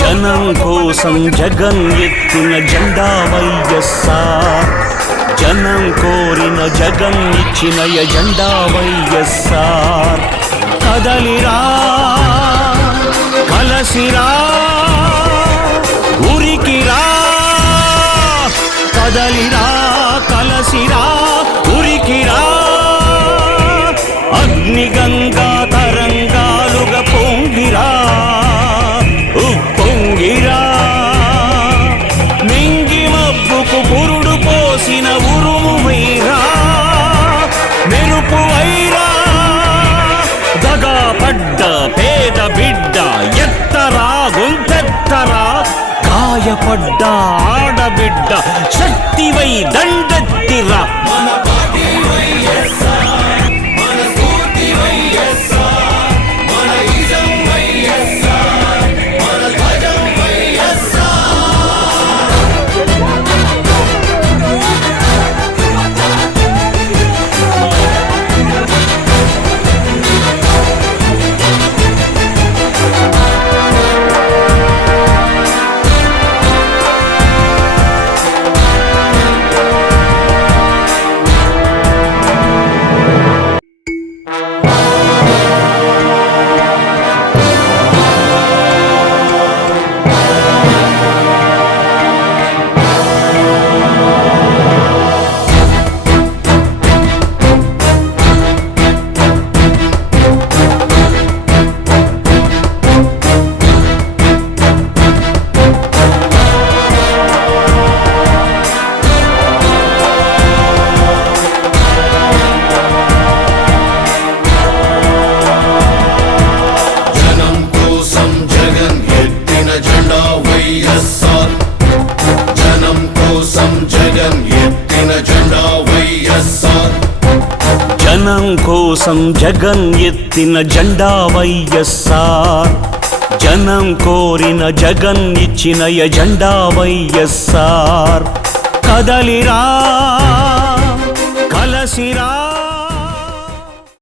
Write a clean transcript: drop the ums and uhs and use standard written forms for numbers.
జనం కోసం జగన్ ఎత్తిన జెండా వైఎస్ఆర్, జనం కోరిన జగన్ ఇచ్చిన ఎజెండా వైఎస్ఆర్. కదలిరా కలసిరా ఉరికిరా, కదలిరా కలసిరా ఉరికిరా, అగ్నిగంగా తరంగాలుగా పొంగిరా ఉప్పొంగిరా, మింగి మబ్బుకు పురుడు పోసిన ఉరుము వైరా మెరుపు వైరా, దగా పడ్డ పేద బిడ్డ ఎత్తరా గొంతెత్తరా, గాయపడ్డ ఆడబిడ్డ శక్తివై దండెత్తిరా. జనం కోసం జగన్ ఎత్తిన జెండా వైఎస్ఆర్, జనం కోరిన జగన్ ఇచ్చిన ఎజెండా వైఎస్ఆర్. కదలిరా కలసిరా